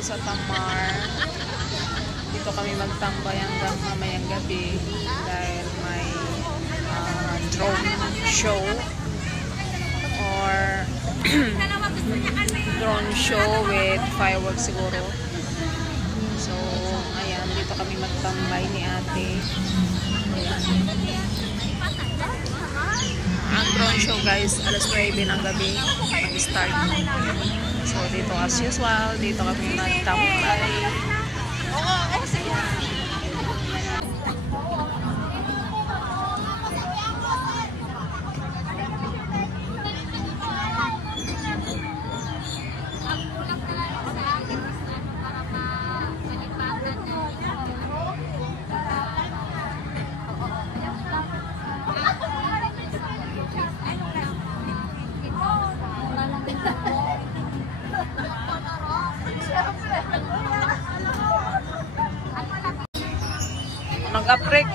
Sa Tamar. Dito kami magtambay hanggang mamayang gabi dahil may drone show or drone show with fireworks siguro. So, ayan, dito kami magtambay ni ate. Ayan. Ang drone show guys, alas 9 ng gabi mag-start. So, dito as usual, dito kami magtambay.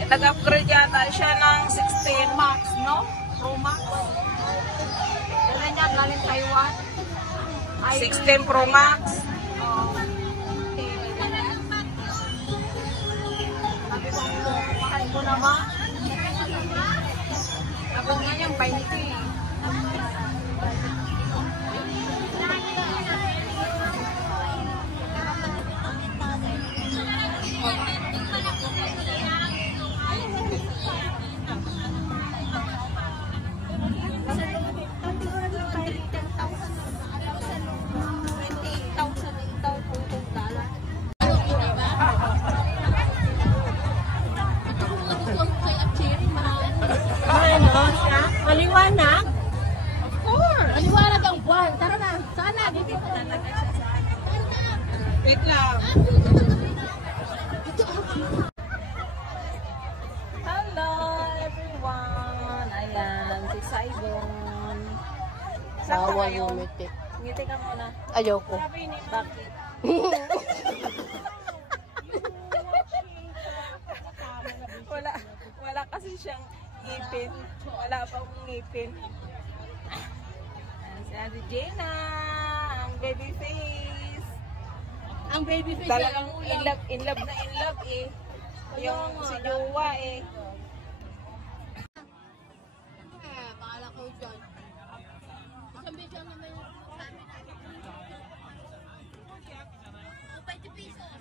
Nag-upgrade yata siya ng 16 Max, no? Pro Max. Ganyan, galing Taiwan. 16 Pro Max. Sabi ko, mahal ko naman. Ako nga yung 20. Maliwanag? Of course! Maliwanag ang buwan. Tara na. Saan na? Dito ka na. Wait lang. Hello everyone! Ayan, si Saigon. Sawa yung ngiti. Ngiti ka muna. Ayoko. Bakit? Wala kasi siyang ngipin. Wala pa akong ngipin. Si Ate Jenna, ang baby face. Ang baby face talagang in love na in love eh. Yung si Jowa eh. Bahala ko dyan. Isang video naman yung sa amin. 20 pesos.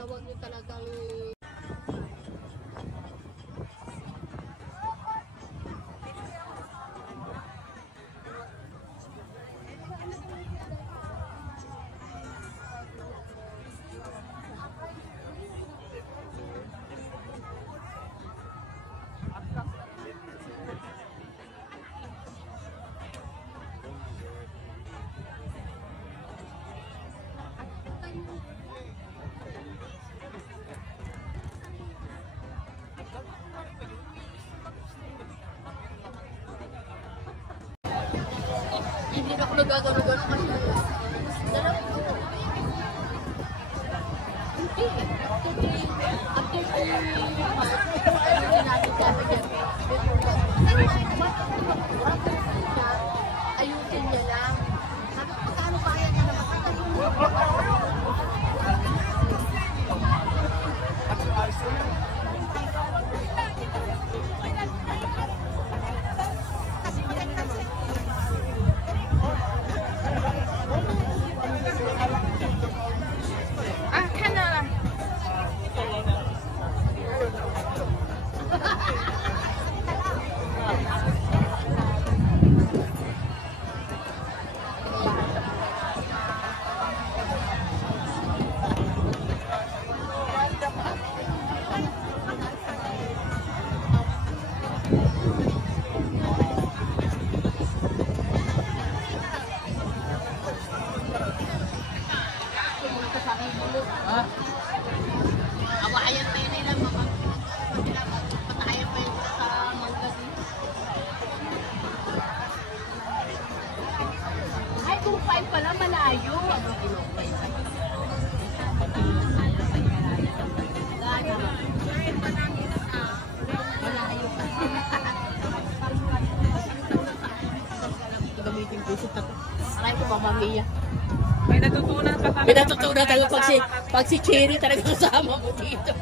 Wag nyo talagang hindi na ako nagagano-gano kasi dalawin ko. Hindi. After natin kami dyan. Ayusin niya lang. Sabi ko, paano kaya niya naman? Visit ako. Aray ko, Mama Mia. May natutunan ka talaga. May natutunan talaga pag si Cherry talaga kasama mo dito.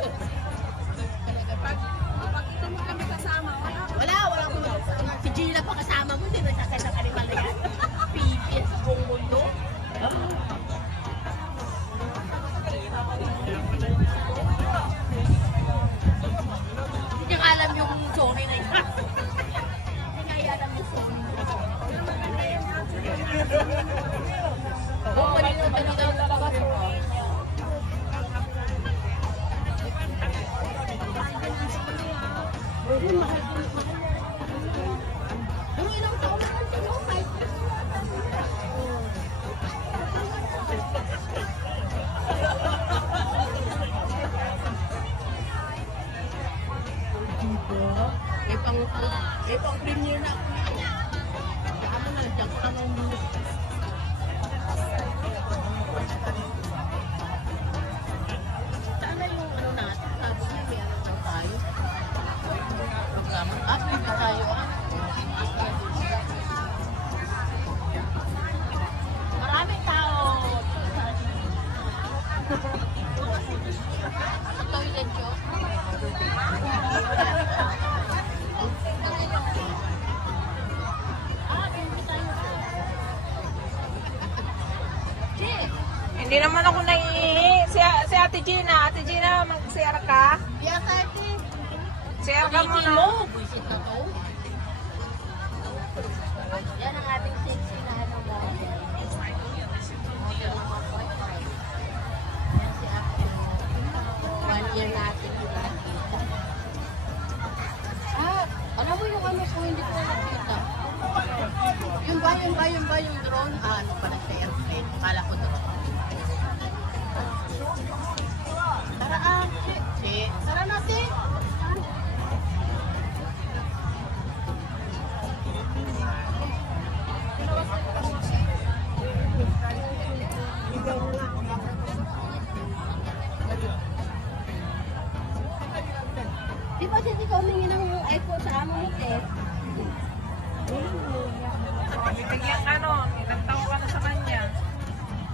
Wala ko kasama. Si Gina pa kasama mo, hindi na siya sa kanimal na yan. Pipit sa buong mundo. Hindi niya alam yung sorry na yun. Hindi niya alam yung sorry. Oo, kanina talaga. Pero ilang taon na kasi no? Pang premier na ako. Ano na, diyan ko lang muna. Sana yung ano natin, sabi niya, may ano lang tayo. Programa. May ba tayo Maraming tao. Sa toilet yun. Hindi naman ako naiihi. Si Ate Gina. Ate Gina, mag-CR ka? Yes, ate. CR ka muna. Mo, buisit na to. Yan ang ating sexy na ano ba? Yan si Ate. 1 year natin yung nakikita. Alam mo yung ano ko, hindi ko nakikita. Yung ba yung drone? Ano pala sa airplane? Kala ko drone. Tara ate. Tara natin. Di ba siya ikaw humingi ng iPhone sa amo mo, Ted? Bigyan ka nun. Ilang taon ka na sa kanya.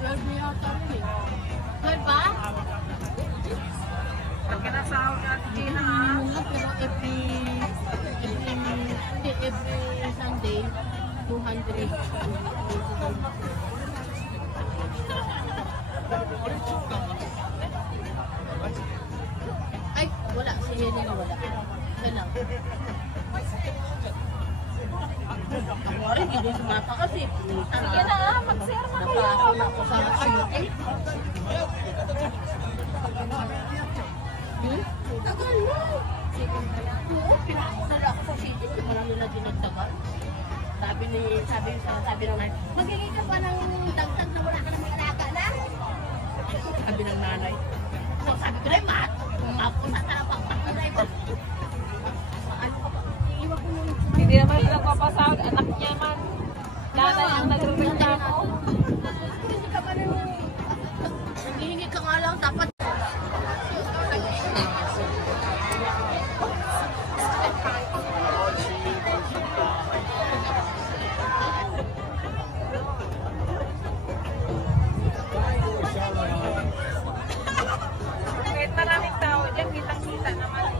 12 na yata rin eh. 12 ba? Pag kinasahod ni Ate Gina, ha? Pero every Sunday, 200. Ay, wala. Si Jenny na wala. Isa lang. Ako rin, hindi sumapa kasi. Sige na, mag-CR na kayo. Napako na ako sa shooting. Tagal na. Oo, pinakasala ako sa shooting. Marami na dinagdagan. Sabi ng nanay, magiging ka pa ng dagdag na wala ka ng mga alaga na. Sabi ng nanay. So, sabi ko rin, mapunta na lang pagpakulay ba? Ano ka ba? Iiwan ko yung... Hindi naman nagpapasahod. Anak niya man. Nanay ang nagreklamo. Hindi ka ba nang... Naghihingi ka nga lang, dapat... Kahit maraming tao dyan, kitang-kita naman.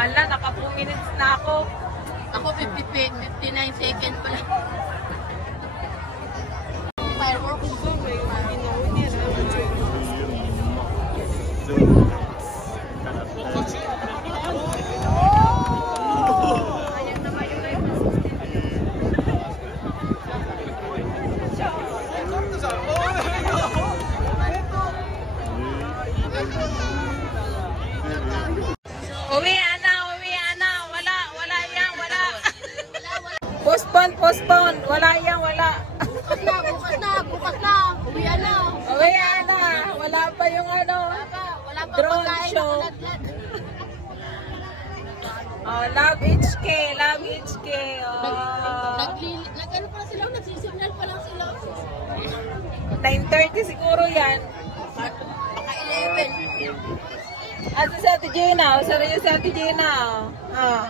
Hala, naka 2 minutes na ako. Ako 59 seconds pa lang. Fireworks. Uwian na. Wala yan, wala. Postpone. Wala yan, wala. Bukas na. Uwian na. Uwian na. Wala pa yung ano. Wala pa Drone pagkain show. na kuladlad. Oh, love HK. Oh. Nag-ano pala sila, nagsisignal pa lang sila. 9:30 siguro yan. Baka 11. Asa si Ate Gina? Saan yung si Ate Gina? Oh.